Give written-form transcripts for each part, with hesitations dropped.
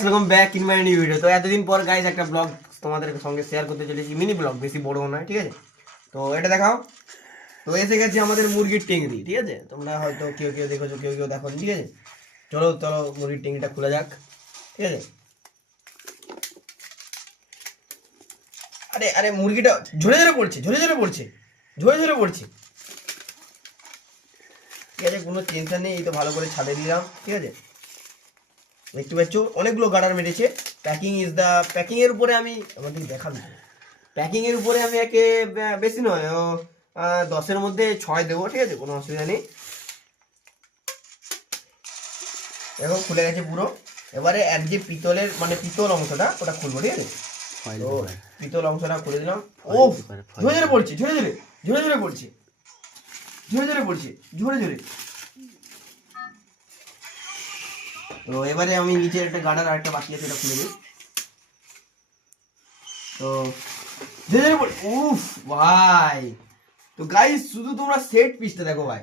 এরকম back in my new video. তো এতদিন পর গাইজ একটা ব্লগ তোমাদের সঙ্গে শেয়ার করতে চলেছি, মিনি ব্লগ, বেশি বড় নয়, ঠিক আছে? তো এটা দেখাও। তো এসে গেছে আমাদের মুরগির টেংরি, ঠিক আছে? তোমরা হয়তো কেউ কেউ দেখেছো, কেউ কেউ দেখো, ঠিক আছে? চলো চলো মুরগির টেংরিটা খুলে যাক, ঠিক আছে? আরে আরে মুরগিটা ঝরে ঝরে পড়ছে, ঝরে ঝরে পড়ছে, ঝরে ঝরে পড়ছে, ঠিক আছে? কোনো টেনশন নেই, এই তো ভালো করে ছাদে দিলাম, ঠিক আছে? দেখতে পাচ্ছ অনেকগুলো গার্ডার মেরেছে। প্যাকিং ইজ দ্য প্যাকিং এর উপরে আমি আমাদের দেখাবো, প্যাকিং এর উপরে আমি একে বেশি নয় 10-এর মধ্যে 6 দেবো, ঠিক আছে? কোনো অসুবিধা নেই। দেখো খুলে গেছে পুরো। এবারে এক যে পিতলের মানে পিতল অংশটা ওটা খুলবো, ঠিক আছে? তো পিতল অংশটা খুলে দিলাম। ও ঝরে ঝরে পড়ছে, ঝরে ঝরে ঝরে ঝরে পড়ছে, ঝরে ঝরে পড়ছে, ঝরে ঝরে। তো এবারে আমি নিচে একটা গার্ডার আর একটা বাকি আছে, এটা খুলে দিই। তো ঝরে ঝরে পড়ছে, উফ ভাই। তো গাইস শুধু তোমরা সেট পিসটা দেখো ভাই,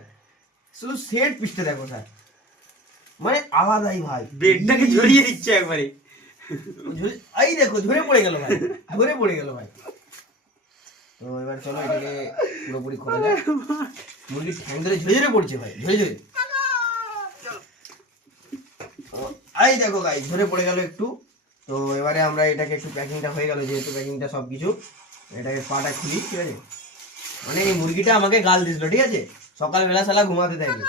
শুধু সেট পিসটা দেখো স্যার, মানে আলাদাই ভাই, বেডটাকে ঝরিয়ে দিচ্ছে একবারে। এই দেখো ঝরে পড়ে গেল ভাই, ঝরে পড়ে গেল ভাই। তো এবার চলো এটাকে পুরোপুরি খোলা যায়। মুরগির ঠ্যাং ধরে ঝরে ঝরে পড়ছে ভাই, ঝরে ঝরে। এই দেখো গাই ঝরে পড়ে গেল একটু। তো এবারে আমরা এটাকে একটু প্যাকিংটা হয়ে গেল, যেহেতু প্যাকিংটা সব কিছু, এটাকে পাটা খুলি, ঠিক আছে? মানে এই মুরগিটা আমাকে গাল দিছিল, ঠিক আছে? সকালবেলা সালা ঘুমাতে দেয়নি।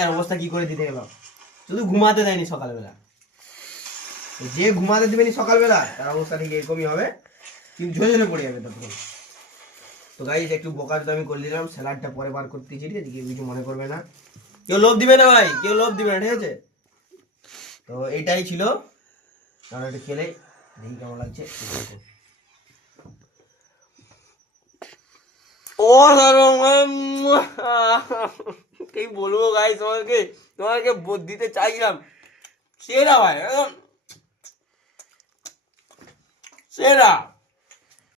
এর অবস্থা কি করে দিতে গেল, শুধু ঘুমাতে দেয়নি সকালবেলা। যে ঘুমাতে দেবেনি সকালবেলা তার অবস্থা ঠিক এরকমই হবে, কিন্তু ঝরে ঝরে পড়ে যাবে তখন। তো গাইজ একটু বোকার তো আমি করে দিলাম, স্যালাডটা পরে বার করতেছি, ঠিক আছে? কেউ কিছু মনে করবে না, কেউ লোভ দিবে না ভাই, কেউ লোভ দিবে না, ঠিক আছে? তো এইটাই ছিল, আমরা একটু খেলে দেখি কেমন লাগছে। কি বলবো গাইজ তোমাকে, তোমাকে দিতে চাইছিলাম, সেরা ভাই, একদম সেরা।